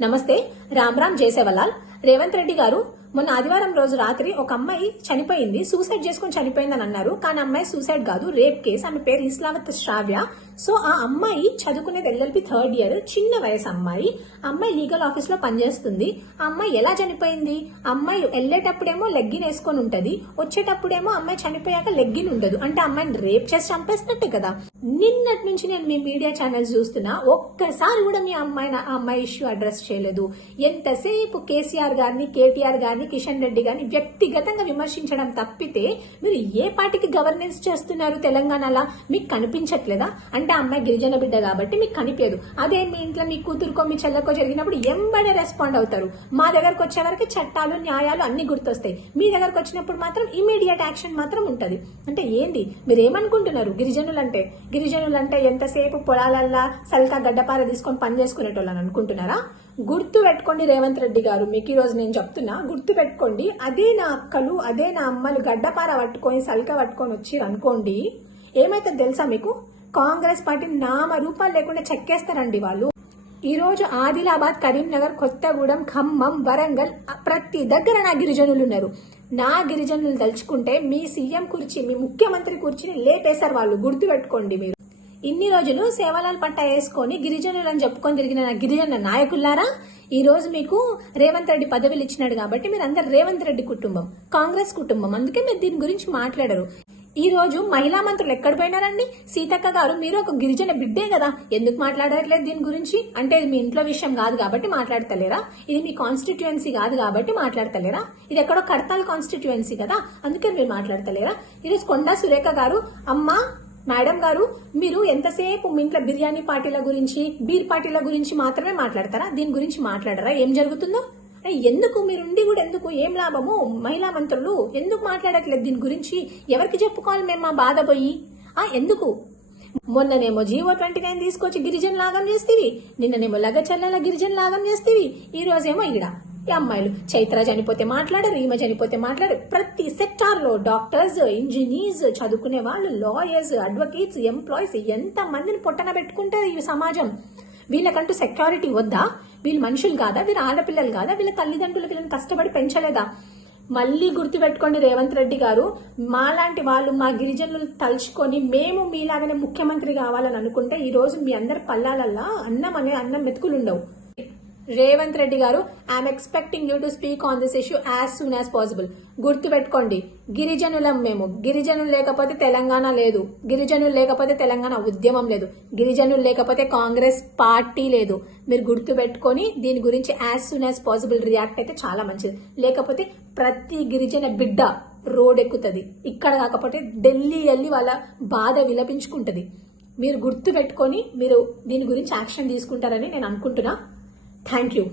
నమస్తే రామ్ రామ్ జయసేవలాల్. రేవంత్ రెడ్డి గారు మొన్న ఆదివారం రోజు రాత్రి ఒక అమ్మాయి చనిపోయింది. సూసైడ్ చేసుకుని చనిపోయిందని అన్నారు. కానీ అమ్మాయి సూసైడ్ కాదు రేప్ కేసు. ఆమె పేరు ఇస్లామత్ శ్రావ్య. సో ఆ అమ్మాయి చదువుకునేది ఎల్ఎల్పి థర్డ్ ఇయర్ చిన్న వయసు అమ్మాయి. అమ్మాయి లీగల్ ఆఫీస్లో పనిచేస్తుంది. ఆ అమ్మాయి ఎలా చనిపోయింది? అమ్మాయి వెళ్ళేటప్పుడేమో లెగ్గిన్ వేసుకొని ఉంటది. వచ్చేటప్పుడేమో అమ్మాయి చనిపోయాక లెగ్గిన్ ఉండదు. అంటే అమ్మాయిని రేప్ చేసి చంపేసినట్టే కదా. నిన్నటి నుంచి నేను మీ మీడియా ఛానల్స్ చూస్తున్నా ఒక్కసారి కూడా మీ అమ్మాయి ఆ అమ్మాయి ఇష్యూ అడ్రస్ చేయలేదు. ఎంతసేపు కేసీఆర్ గారిని కేటీఆర్ గారిని కిషన్ రెడ్డి గారిని వ్యక్తిగతంగా విమర్శించడం తప్పితే మీరు ఏ పార్టీకి గవర్నెన్స్ చేస్తున్నారు తెలంగాణలో? మీకు కనిపించట్లేదా? అంటే అంటే అమ్మాయి గిరిజన బిడ్డ కాబట్టి మీకు కనిపించదు. అదే మీ ఇంట్లో మీ కూతురుకో మీ చెల్లకో జరిగినప్పుడు ఎంబడే రెస్పాండ్ అవుతారు. మా దగ్గరకు వచ్చే వరకు చట్టాలు న్యాయాలు అన్ని గుర్తొస్తాయి. మీ దగ్గరకు వచ్చినప్పుడు మాత్రం ఇమీడియట్ యాక్షన్ మాత్రం ఉంటుంది. అంటే ఏంది? మీరు ఏమనుకుంటున్నారు గిరిజనులు అంటే గిరిజనులు అంటే ఎంతసేపు పొలాలల్లా సల్కా గడ్డపార తీసుకొని పని చేసుకునేటోళ్ళని అనుకుంటున్నారా? గుర్తు పెట్టుకోండి రేవంత్ రెడ్డి గారు. మీకు ఈ రోజు నేను చెప్తున్నా గుర్తు పెట్టుకోండి. అదే నా అక్కలు అదే నా అమ్మలు గడ్డపార పట్టుకొని సల్క పట్టుకొని వచ్చి అనుకోండి ఏమైతే తెలుసా మీకు? కాంగ్రెస్ పార్టీ నామ రూపాలు లేకుండా చెక్కేస్తారండి వాళ్ళు. ఈరోజు ఆదిలాబాద్ కరీంనగర్ కొత్తగూడెం ఖమ్మం వరంగల్ ప్రతి దగ్గర నా గిరిజనులు ఉన్నారు. నా గిరిజనులు తలుచుకుంటే మీ సీఎం కుర్చీ మీ ముఖ్యమంత్రి కుర్చీని లేపేశారు వాళ్ళు. గుర్తు పెట్టుకోండి మీరు. ఇన్ని రోజులు సేవలాల్ పట్ట వేసుకొని గిరిజనులు అని చెప్పుకొని తిరిగిన నా గిరిజన నాయకులారా ఈ రోజు మీకు రేవంత్ రెడ్డి పదవులు ఇచ్చినాడు కాబట్టి మీరు అందరు రేవంత్ రెడ్డి కుటుంబం కాంగ్రెస్ కుటుంబం. అందుకే మీరు దీని గురించి మాట్లాడరు. ఈ రోజు మహిళా మంత్రులు ఎక్కడ పోయినారండి? సీతక్క గారు మీరు ఒక గిరిజన బిడ్డే కదా. ఎందుకు మాట్లాడట్లేదు దీని గురించి? అంటే ఇది మీ ఇంట్లో విషయం కాదు కాబట్టి మాట్లాడతలేరా? ఇది మీ కాన్స్టిట్యుయెన్సీ కాదు కాబట్టి మాట్లాడతలేరా? ఇది ఎక్కడో కడతాల్ కాన్స్టిట్యుయెన్సీ కదా అందుకే మీరు మాట్లాడతలేరా? ఈరోజు కొండా సురేఖ గారు అమ్మ మేడం గారు మీరు ఎంతసేపు మీ ఇంట్లో బిర్యానీ పార్టీల గురించి బీర్ పార్టీల గురించి మాత్రమే మాట్లాడతారా? దీని గురించి మాట్లాడరా? ఏం జరుగుతుందో? ఎందుకు మీరుండి కూడా ఎందుకు? ఏం లాభము? మహిళా మంత్రులు ఎందుకు మాట్లాడట్లేదు దీని గురించి? ఎవరికి చెప్పుకోవాలి మేము మా బాధ పోయి? ఆ ఎందుకు? మొన్ననేమో జీవో ట్వంటీ నైన్ తీసుకొచ్చి గిరిజన లాగం చేస్తేవి. నిన్ననేమో లగచర్ల గిరిజన లాగం చేస్తేవి. ఈ రోజేమో ఈడ ఈ అమ్మాయిలు చైత్ర చనిపోతే మాట్లాడరు ఈమె చనిపోతే మాట్లాడరు. ప్రతి సెక్టార్లో డాక్టర్స్ ఇంజనీర్స్ చదువుకునే వాళ్ళు లాయర్స్ అడ్వకేట్స్ ఎంప్లాయీస్ ఎంత మందిని పొట్టన పెట్టుకుంటారు ఈ సమాజం? వీళ్ళకంటూ సెక్యూరిటీ వద్దా? వీళ్ళు మనుషులు కాదా? వీళ్ళు ఆడపిల్లలు కాదా? వీళ్ళ తల్లిదండ్రులు వీళ్ళని కష్టపడి పెంచలేదా? మళ్ళీ గుర్తుపెట్టుకోండి రేవంత్ రెడ్డి గారు మాలాంటి వాళ్ళు మా గిరిజనులు తలుచుకొని మేము మీలాగానే ముఖ్యమంత్రి కావాలని అనుకుంటే ఈ రోజు మీ అందరి పల్లాలల్లా అన్నం అనే అన్నం మెతుకులు ఉండవు Revanth Reddy garu I'm expecting you to speak on this issue as soon as possible గుర్తు పెట్టుకోండి గిరిజనులం మేము. గిరిజనులు లేకపోతే తెలంగాణ లేదు. గిరిజనులు లేకపోతే తెలంగాణ ఉద్యమం లేదు. గిరిజనులు లేకపోతే కాంగ్రెస్ పార్టీ లేదు. మీరు గుర్తు పెట్టుకొని దీని గురించి as soon as possible react అయితే చాలా మంచిది. లేకపోతే ప్రతి గిరిజన బిడ్డ రోడ్ ఎక్కుతుంది ఇక్కడ కాకపోతే ఢిల్లీ వెళ్ళి వాళ్ళ బాధ విలపించుకుంటుంది. మీరు గుర్తు పెట్టుకొని మీరు దీని గురించి యాక్షన్ తీసుకుంటారని నేను అనుకుంటున్నా. Thank you